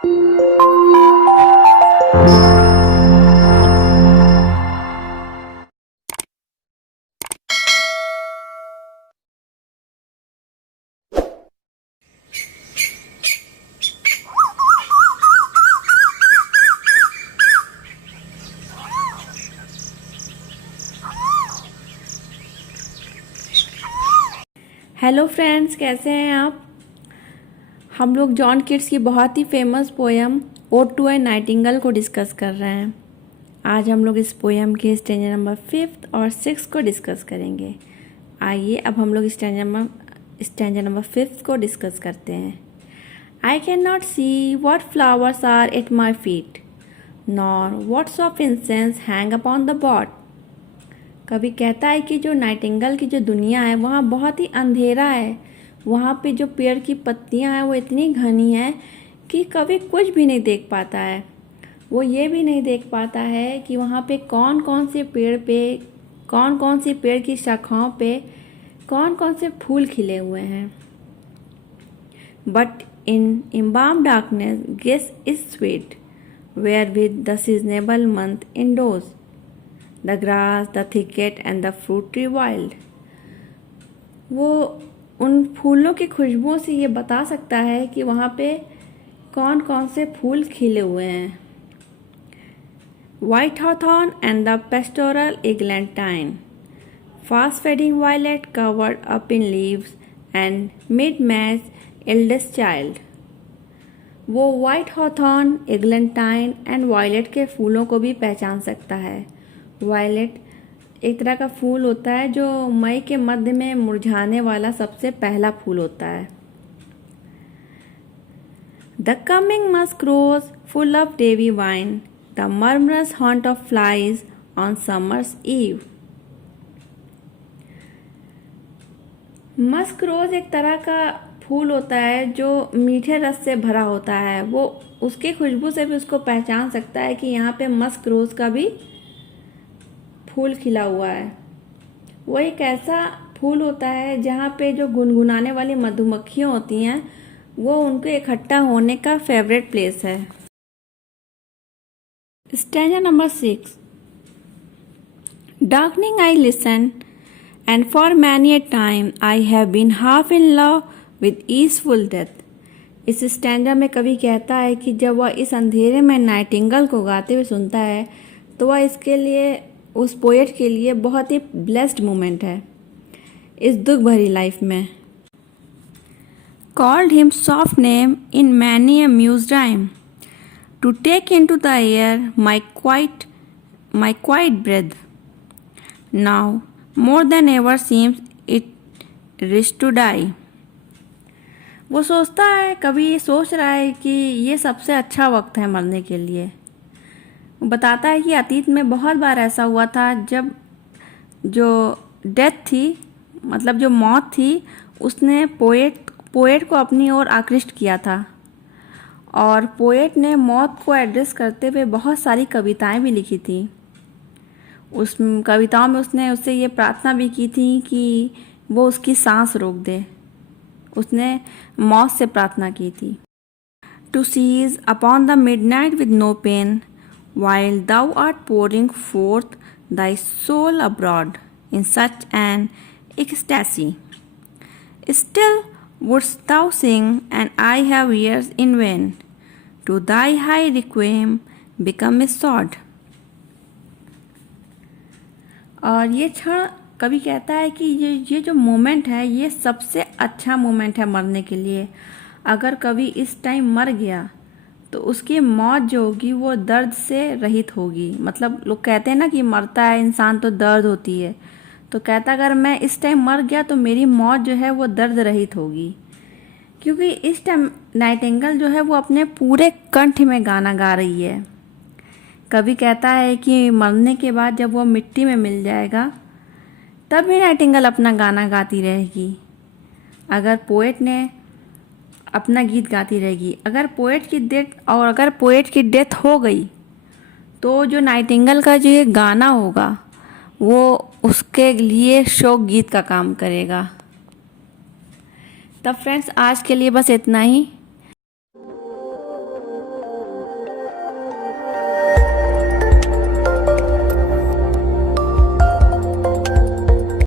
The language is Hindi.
हेलो फ्रेंड्स, कैसे हैं आप। हम लोग जॉन किट्स की बहुत ही famous poem ode to a nightingale को डिस्कस कर रहे हैं। आज हम लोग इस पोएम के स्टैंजा नंबर 5 और 6 को डिस्कस करेंगे। आइए अब हम लोग स्टैंजा नंबर 5 को डिस्कस करते हैं। I can not see what flowers are at my feet, nor what's of incense hang upon the bough. कभी कहता है कि जो नाइटिंगेल की जो दुनिया है वहाँ बहुत ही अंधेरा है। वहाँ पे जो पेड़ की पत्तियाँ हैं वो इतनी घनी है कि कभी कुछ भी नहीं देख पाता है। वो ये भी नहीं देख पाता है कि वहाँ पे कौन कौन से पेड़ की शाखाओं पे कौन कौन से फूल खिले हुए हैं। But in embalmed darkness guess is sweet, wherewith the seasonable month indoors, the grass, the thicket and the fruit tree wild। वो उन फूलों की खुशबुओं से ये बता सकता है कि वहाँ पे कौन कौन से फूल खिले हुए हैं। White hawthorn and the pastoral eglantine, fast fading violet covered up in leaves and mid-May's eldest child। वो वाइट हॉथॉर्न, एग्लेंटाइन एंड वायलेट के फूलों को भी पहचान सकता है। वायलेट एक तरह का फूल होता है जो मई के मध्य में मुरझाने वाला सबसे पहला फूल होता है। The coming musk rose full of dewy wine, the murmurous haunt of flies on summer's eve. Musk rose एक तरह का फूल होता है जो मीठे रस से भरा होता है। वो उसकी खुशबू से भी उसको पहचान सकता है कि यहाँ पे मस्क रोज का भी फूल खिला हुआ है। वो एक ऐसा फूल होता है जहाँ पे जो गुनगुनाने वाली मधुमक्खियाँ होती हैं वो उनके इकट्ठा होने का फेवरेट प्लेस है। Stanza number 6। Darkling I listen and for many a time I have been half in love with easeful death. इस स्टैंजा में कवि कहता है कि जब वह इस अंधेरे में नाइटिंगेल को गाते हुए सुनता है तो वह इसके लिए, उस पोएट के लिए बहुत ही ब्लेस्ड मोमेंट है इस दुख भरी लाइफ में। Called him soft name in many a muse rhyme, to take into the air my quiet breath, now more than ever seems it rich to die. वो सोचता है, कभी ये सोच रहा है कि ये सबसे अच्छा वक्त है मरने के लिए। वो बताता है कि अतीत में बहुत बार ऐसा हुआ था जब जो डेथ थी, मतलब जो मौत थी, उसने पोएट को अपनी ओर आकृष्ट किया था। और पोएट ने मौत को एड्रेस करते हुए बहुत सारी कविताएं भी लिखी थी। उस कविताओं में उसने उससे ये प्रार्थना भी की थी कि वो उसकी सांस रोक दे। उसने मौत से प्रार्थना की थी। To cease upon the midnight with no pain, while thou art pouring forth thy soul abroad in such an ecstasy, still wouldst thou sing, and I have ears in vain, to thy high requiem become a sword। और ये क्षण, कवि कहता है कि ये जो मोमेंट है ये सबसे अच्छा मोमेंट है मरने के लिए। अगर कवि इस टाइम मर गया तो उसकी मौत जो होगी वो दर्द से रहित होगी। मतलब लोग कहते हैं ना कि मरता है इंसान तो दर्द होती है, तो कहता अगर मैं इस टाइम मर गया तो मेरी मौत जो है वो दर्द रहित होगी। क्योंकि इस टाइम नाइटिंगेल जो है वो अपने पूरे कंठ में गाना गा रही है। कवि कहता है कि मरने के बाद जब वो मिट्टी में मिल जाएगा तब भी नाइटिंगेल अपना गाना गाती रहेगी। अगर पोएट ने अपना गीत गाती रहेगी। अगर पोएट की डेथ हो गई तो जो नाइटिंगेल का जो ये गाना होगा वो उसके लिए शोक गीत का काम करेगा। तब फ्रेंड्स आज के लिए बस इतना ही।